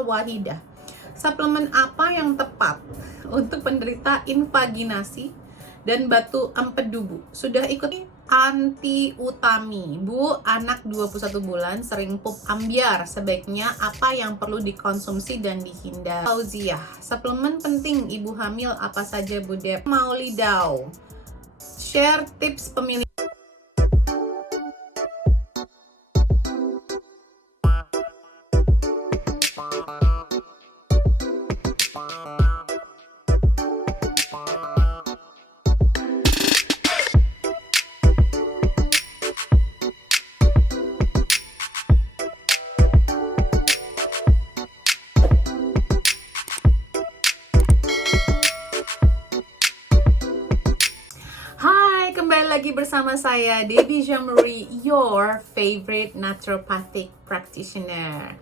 Wahidah. Suplemen apa yang tepat untuk penderita invaginasi dan batu empedu, Bu? Sudah ikut anti utami, Bu, anak 21 bulan sering pup ambyar. Sebaiknya apa yang perlu dikonsumsi dan dihindari? Fauziah, suplemen penting ibu hamil apa saja, Bu Dep? Maulidau, share tips pemilihan. Kembali lagi bersama saya Debbie Jamuri, your favorite naturopathic practitioner.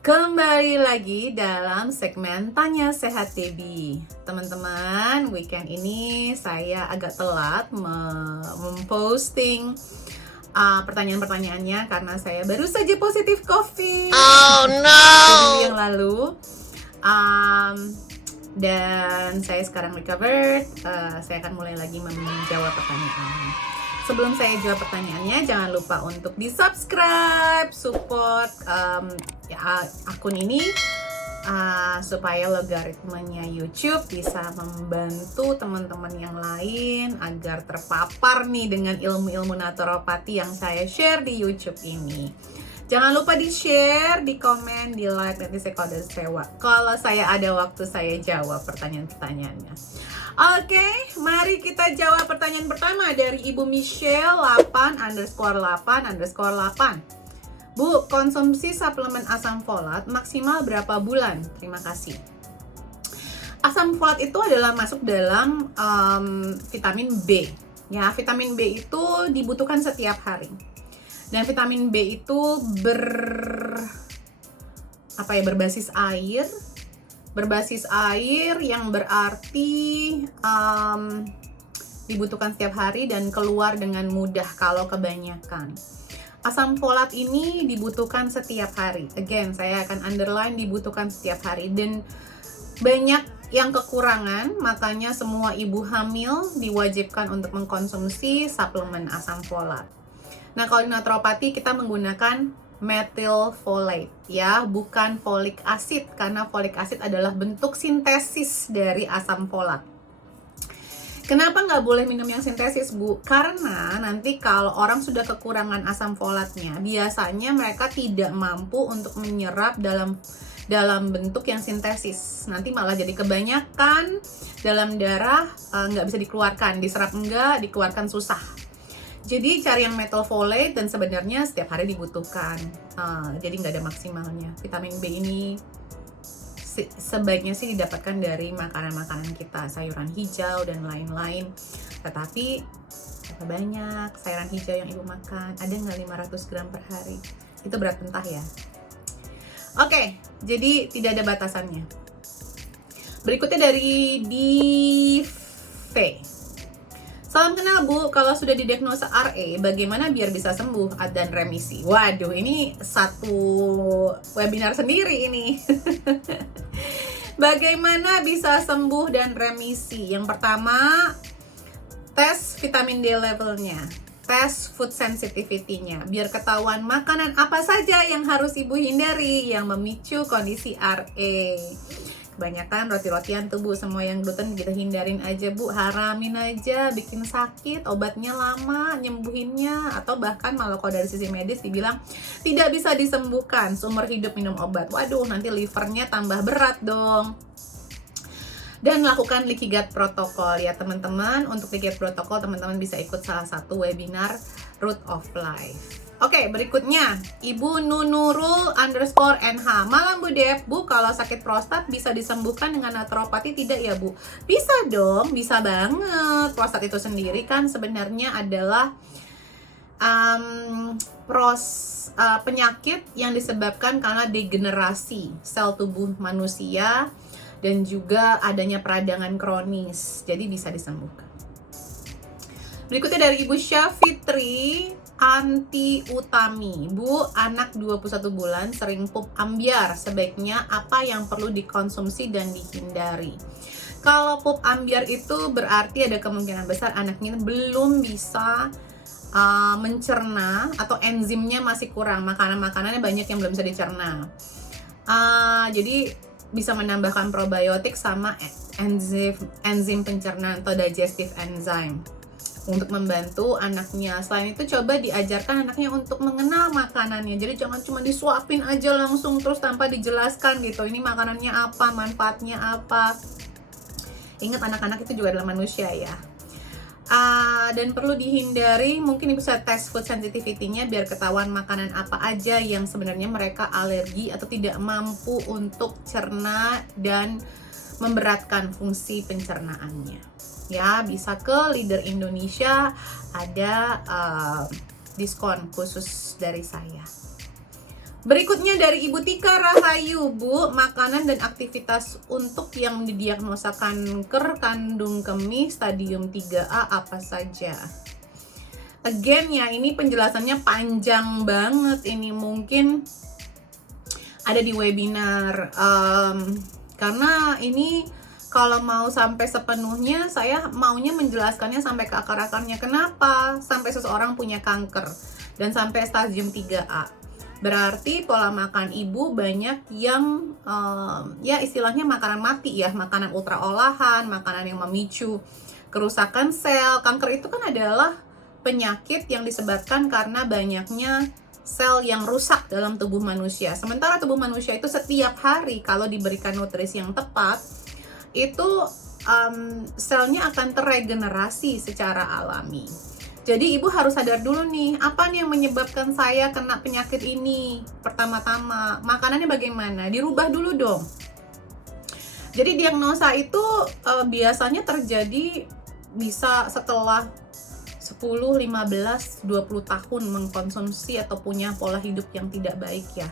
Kembali lagi dalam segmen Tanya Sehat Debbie. Teman-teman, weekend ini saya agak telat memposting pertanyaan-pertanyaannya karena saya baru saja positif COVID. Oh no! Minggu yang lalu. Dan saya sekarang recovered. Saya akan mulai lagi menjawab pertanyaan. Sebelum saya jawab pertanyaannya, jangan lupa untuk di subscribe, support akun ini supaya logaritmanya YouTube bisa membantu teman-teman yang lain agar terpapar nih dengan ilmu-ilmu naturopati yang saya share di YouTube ini. Jangan lupa di-share, di-komen, di-like, nanti saya kalau saya ada waktu saya jawab pertanyaan-pertanyaannya. Oke, mari kita jawab pertanyaan pertama dari Ibu Michelle 8_8_8. Bu, konsumsi suplemen asam folat maksimal berapa bulan? Terima kasih. Asam folat itu adalah masuk dalam vitamin B. Ya, vitamin B itu dibutuhkan setiap hari. Dan vitamin B itu berbasis air yang berarti dibutuhkan setiap hari dan keluar dengan mudah kalau kebanyakan. Asam folat ini dibutuhkan setiap hari. Again, saya akan underline dibutuhkan setiap hari dan banyak yang kekurangan, makanya semua ibu hamil diwajibkan untuk mengkonsumsi suplemen asam folat. Nah, kalau di naturopati kita menggunakan methylfolate ya, bukan folic acid, karena folic acid adalah bentuk sintesis dari asam folat. Kenapa nggak boleh minum yang sintesis, Bu? Karena nanti kalau orang sudah kekurangan asam folatnya, biasanya mereka tidak mampu untuk menyerap dalam bentuk yang sintesis. Nanti malah jadi kebanyakan dalam darah, nggak bisa dikeluarkan, diserap enggak, dikeluarkan susah. Jadi cari yang methylfolate dan sebenarnya setiap hari dibutuhkan. Jadi nggak ada maksimalnya. Vitamin B ini sebaiknya sih didapatkan dari makanan-makanan kita, sayuran hijau dan lain-lain. Tetapi berapa banyak sayuran hijau yang ibu makan? Ada nggak 500 gram per hari? Itu berat mentah ya. Oke, jadi tidak ada batasannya. Berikutnya dari DV. Salam kenal, Bu, kalau sudah didiagnosa RA, bagaimana biar bisa sembuh dan remisi? Waduh, ini satu webinar sendiri ini. Bagaimana bisa sembuh dan remisi? Yang pertama, tes vitamin D levelnya, tes food sensitivity-nya, biar ketahuan makanan apa saja yang harus ibu hindari yang memicu kondisi RA. Kebanyakan roti-rotian tuh, Bu, semua yang gluten kita hindarin aja, Bu, haramin aja, bikin sakit, obatnya lama nyembuhinnya, atau bahkan malah kalau dari sisi medis dibilang tidak bisa disembuhkan, seumur hidup minum obat. Waduh, nanti livernya tambah berat dong. Dan lakukan leaky gut protokol ya teman-teman. Untuk leaky gut protokol teman-teman bisa ikut salah satu webinar Root of Life. Oke, berikutnya Ibu Nunurul_NH. Malam, Bu Dep. Bu, kalau sakit prostat bisa disembuhkan dengan naturopati tidak ya, Bu? Bisa dong, bisa banget. Prostat itu sendiri kan sebenarnya adalah penyakit yang disebabkan karena degenerasi sel tubuh manusia dan juga adanya peradangan kronis. Jadi bisa disembuhkan. Berikutnya dari Ibu Syafitri. Anti Utami, Bu, anak 21 bulan sering pup ambyar, sebaiknya apa yang perlu dikonsumsi dan dihindari? Kalau pup ambyar itu berarti ada kemungkinan besar anaknya belum bisa mencerna, atau enzimnya masih kurang, makanan-makanannya banyak yang belum bisa dicerna. Jadi bisa menambahkan probiotik sama enzim pencernaan atau digestive enzyme untuk membantu anaknya. Selain itu coba diajarkan anaknya untuk mengenal makanannya. Jadi jangan cuma disuapin aja langsung terus tanpa dijelaskan gitu. Ini makanannya apa, manfaatnya apa. Ingat anak-anak itu juga adalah manusia ya. Dan perlu dihindari, mungkin ibu bisa tes food sensitivity-nya biar ketahuan makanan apa aja yang sebenarnya mereka alergi atau tidak mampu untuk cerna dan memberatkan fungsi pencernaannya. Ya, bisa ke Leader Indonesia, ada diskon khusus dari saya. Berikutnya dari Ibu Tika Rahayu, Bu, makanan dan aktivitas untuk yang didiagnosa kanker kandung kemih stadium 3A apa saja? Again ya, ini penjelasannya panjang banget, ini mungkin ada di webinar, karena ini kalau mau sampai sepenuhnya, saya maunya menjelaskannya sampai ke akar-akarnya. Kenapa sampai seseorang punya kanker dan sampai stadium 3A? Berarti pola makan ibu banyak yang ya istilahnya makanan mati ya, makanan ultra olahan, makanan yang memicu kerusakan sel. Kanker itu kan adalah penyakit yang disebabkan karena banyaknya sel yang rusak dalam tubuh manusia. Sementara tubuh manusia itu setiap hari kalau diberikan nutrisi yang tepat, itu selnya akan terregenerasi secara alami. Jadi ibu harus sadar dulu nih, apa nih yang menyebabkan saya kena penyakit ini? Pertama-tama, makanannya bagaimana? Dirubah dulu dong. Jadi diagnosa itu biasanya terjadi bisa setelah 10, 15, 20 tahun mengkonsumsi atau punya pola hidup yang tidak baik ya.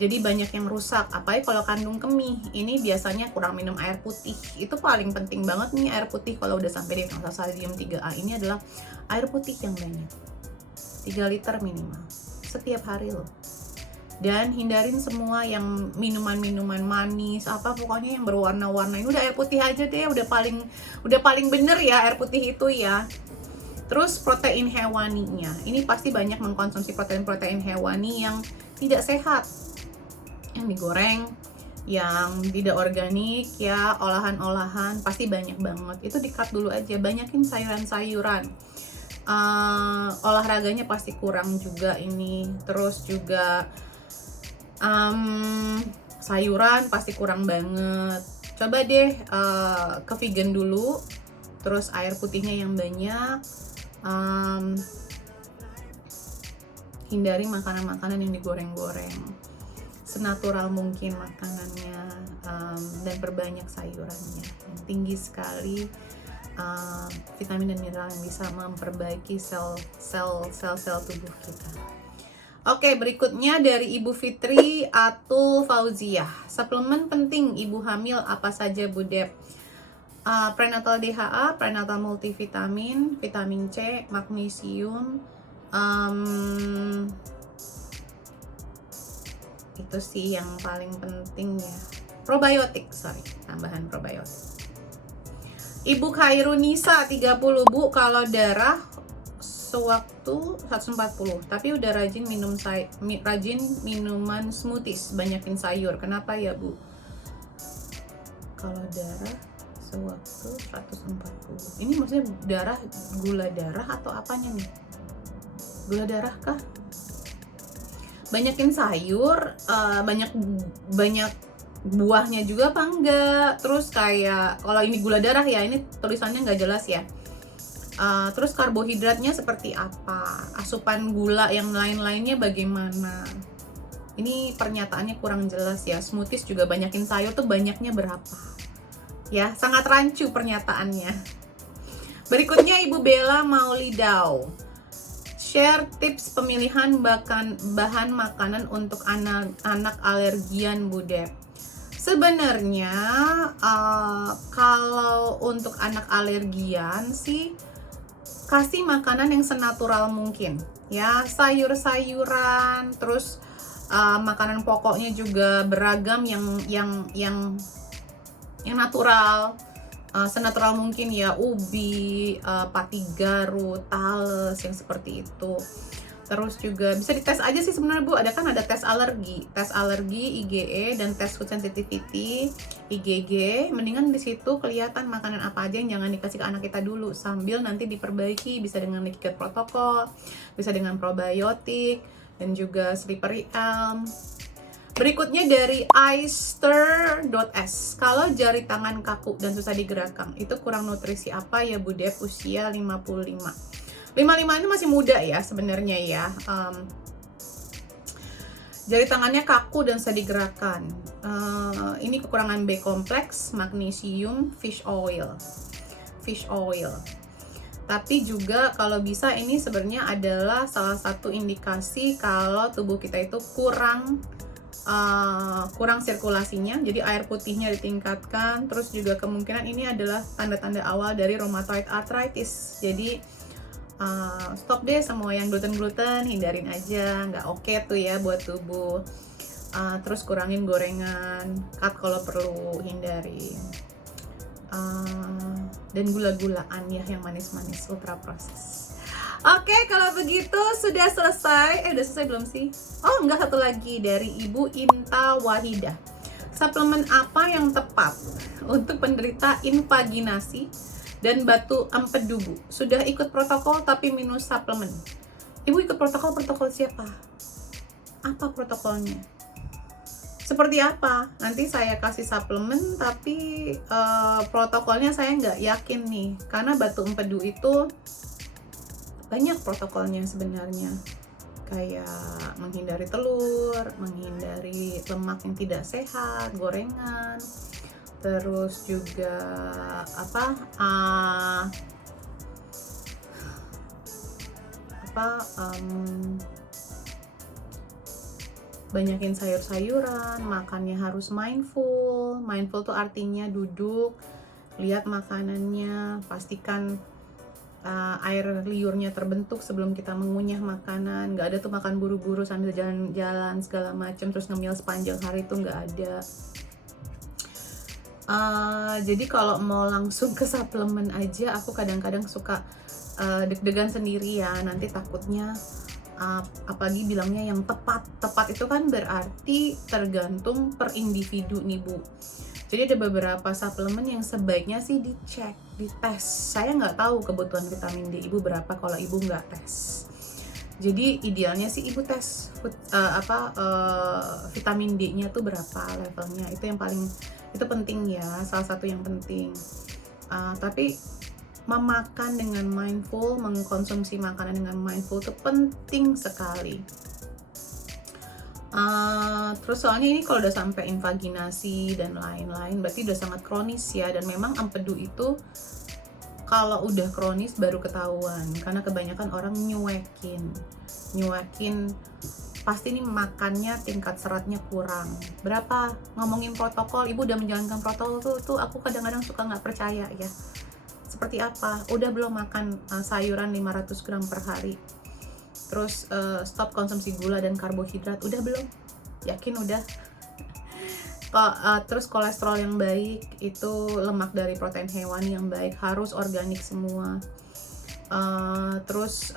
Jadi banyak yang rusak, apalagi kalau kandung kemih. Ini biasanya kurang minum air putih. Itu paling penting banget nih, air putih kalau udah sampai di stadium 3A. Ini adalah air putih yang banyak. 3 liter minimal setiap hari loh. Dan hindarin semua yang minuman-minuman manis, apa pokoknya yang berwarna-warna. Ini udah air putih aja deh, udah paling bener ya air putih itu ya. Terus protein hewaninya. Ini pasti banyak mengkonsumsi protein-protein hewani yang tidak sehat, yang digoreng, yang tidak organik ya, olahan-olahan pasti banyak banget. Itu di-cut dulu aja, banyakin sayuran-sayuran. Olahraganya pasti kurang juga ini. Terus juga sayuran pasti kurang banget. Coba deh ke vegan dulu. Terus air putihnya yang banyak. Hindari makanan-makanan yang digoreng-goreng, senatural mungkin makanannya, dan perbanyak sayurannya yang tinggi sekali vitamin dan mineral yang bisa memperbaiki sel-sel tubuh kita. Oke, berikutnya dari Ibu Fitri Atul Fauziah, suplemen penting ibu hamil apa saja Bu Dep? Prenatal DHA, prenatal multivitamin, vitamin C, magnesium, itu sih yang paling penting ya. Probiotik, tambahan probiotik. Ibu Khairunisa 30, Bu, kalau darah sewaktu 140, tapi udah rajin minuman smoothies, banyakin sayur. Kenapa ya, Bu? Kalau darah sewaktu 140. Ini maksudnya darah, gula darah atau apanya nih? Gula darah kah? Banyakin sayur, banyak buahnya juga apa enggak? Terus kayak kalau ini gula darah ya, ini tulisannya nggak jelas ya. Terus karbohidratnya seperti apa? Asupan gula yang lain-lainnya bagaimana? Ini pernyataannya kurang jelas ya. Smoothies juga banyakin sayur tuh banyaknya berapa? Ya, sangat rancu pernyataannya. Berikutnya Ibu Bella Maulidau. Share tips pemilihan bahan makanan untuk anak alergian Bu Dep. Sebenarnya kalau untuk anak alergian sih, kasih makanan yang senatural mungkin ya, sayur-sayuran, terus makanan pokoknya juga beragam yang natural, senatural mungkin ya, ubi, pati garut, tales yang seperti itu. Terus juga bisa dites aja sih sebenarnya Bu, ada tes alergi, IgE dan tes food sensitivity, IgG. Mendingan di situ kelihatan makanan apa aja yang jangan dikasih ke anak kita dulu, sambil nanti diperbaiki, bisa dengan Liquid Protocol, bisa dengan probiotik, dan juga Slippery Elm. Berikutnya dari Eyster.s, kalau jari tangan kaku dan susah digerakkan, itu kurang nutrisi apa ya Bu Dep, usia 55. 55 ini masih muda ya sebenarnya ya. Jari tangannya kaku dan susah digerakkan. Ini kekurangan B kompleks, magnesium, fish oil. Tapi juga kalau bisa ini sebenarnya adalah salah satu indikasi kalau tubuh kita itu kurang sirkulasinya, jadi air putihnya ditingkatkan. Terus juga kemungkinan ini adalah tanda-tanda awal dari rheumatoid arthritis. Jadi stop deh semua yang gluten, hindarin aja, nggak oke tuh ya buat tubuh. Terus kurangin gorengan, cut kalau perlu, hindari. Dan gula-gulaan ya, yang manis-manis, ultra proses. Oke, kalau begitu sudah selesai. Udah selesai belum sih? Oh, enggak, satu lagi dari Ibu Inta Wahidah. Suplemen apa yang tepat untuk penderita invaginasi dan batu empedu Bu? Sudah ikut protokol tapi minus suplemen. Ibu ikut protokol siapa? Apa protokolnya? Seperti apa? Nanti saya kasih suplemen tapi protokolnya saya nggak yakin nih, karena batu empedu itu banyak protokolnya sebenarnya. Kayak menghindari telur, menghindari lemak yang tidak sehat, gorengan, terus juga banyakin sayur-sayuran, makannya harus mindful. Mindful tuh artinya duduk, lihat makanannya, pastikan air liurnya terbentuk sebelum kita mengunyah makanan. Nggak ada tuh makan buru-buru sambil jalan-jalan segala macam terus ngemil sepanjang hari, itu nggak ada. Jadi kalau mau langsung ke suplemen aja, aku kadang-kadang suka deg-degan sendiri ya, nanti takutnya apalagi bilangnya yang tepat itu kan berarti tergantung per individu nih Bu. Jadi ada beberapa suplemen yang sebaiknya sih dicek, dites. Saya nggak tahu kebutuhan vitamin D Ibu berapa kalau Ibu nggak tes. Jadi idealnya sih Ibu tes vitamin D-nya tuh berapa levelnya. Itu penting ya, salah satu yang penting. Tapi memakan dengan mindful, mengkonsumsi makanan dengan mindful itu penting sekali. Terus soalnya ini kalau udah sampai invaginasi dan lain-lain berarti udah sangat kronis ya, dan memang empedu itu kalau udah kronis baru ketahuan, karena kebanyakan orang nyuekin pasti nih makannya tingkat seratnya kurang. Berapa ngomongin protokol, Ibu udah menjalankan protokol tuh aku kadang-kadang suka nggak percaya ya. Seperti apa? Udah belum makan sayuran 500 gram per hari? Terus stop konsumsi gula dan karbohidrat, udah belum? Yakin udah? Terus kolesterol yang baik itu lemak dari protein hewani yang baik, harus organik semua. Terus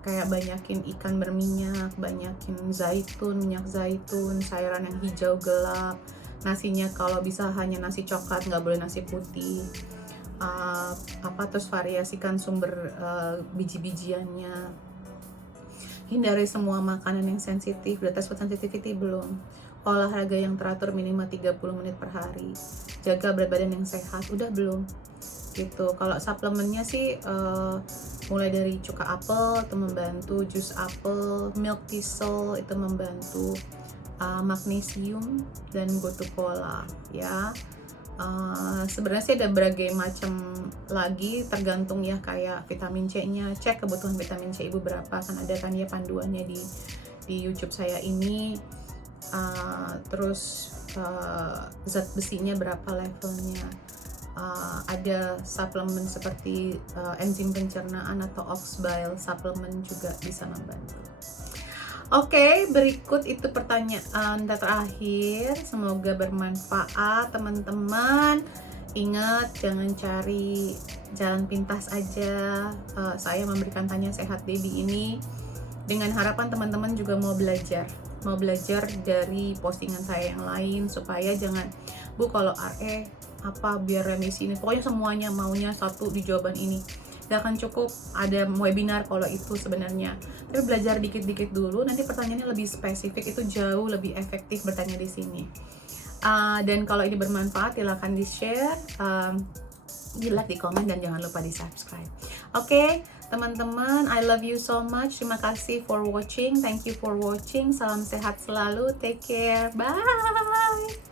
kayak banyakin ikan berminyak, banyakin minyak zaitun, sayuran yang hijau gelap, nasinya kalau bisa hanya nasi coklat, nggak boleh nasi putih. Terus variasikan sumber biji-bijiannya. Hindari semua makanan yang sensitif. Udah tes food sensitivity belum? Olahraga yang teratur minimal 30 menit per hari. Jaga berat badan yang sehat. Udah belum? Gitu. Kalau suplemennya sih mulai dari cuka apel itu membantu, jus apel, milk thistle itu membantu, magnesium dan gotu kola ya. Sebenarnya sih ada berbagai macam lagi, tergantung ya, kayak vitamin C-nya, cek kebutuhan vitamin C Ibu berapa, kan ada kan ya panduannya di YouTube saya ini. Terus zat besinya berapa levelnya, ada suplemen seperti enzim pencernaan atau ox bile supplement juga bisa membantu. Oke, berikut itu pertanyaan terakhir. Semoga bermanfaat teman-teman. Ingat, jangan cari jalan pintas aja. Saya memberikan Tanya Sehat Baby ini dengan harapan teman-teman juga mau belajar dari postingan saya yang lain, supaya jangan, Bu, kalau RE apa biar remisi ini, pokoknya semuanya maunya satu di jawaban ini. Gak akan cukup ada webinar kalau itu sebenarnya, tapi belajar dikit-dikit dulu, nanti pertanyaannya lebih spesifik, itu jauh lebih efektif bertanya di sini. Dan kalau ini bermanfaat, silahkan di share, di like, di komen, dan jangan lupa di subscribe. Oke, teman-teman, I love you so much. Terima kasih for watching. Thank you for watching. Salam sehat selalu. Take care. Bye.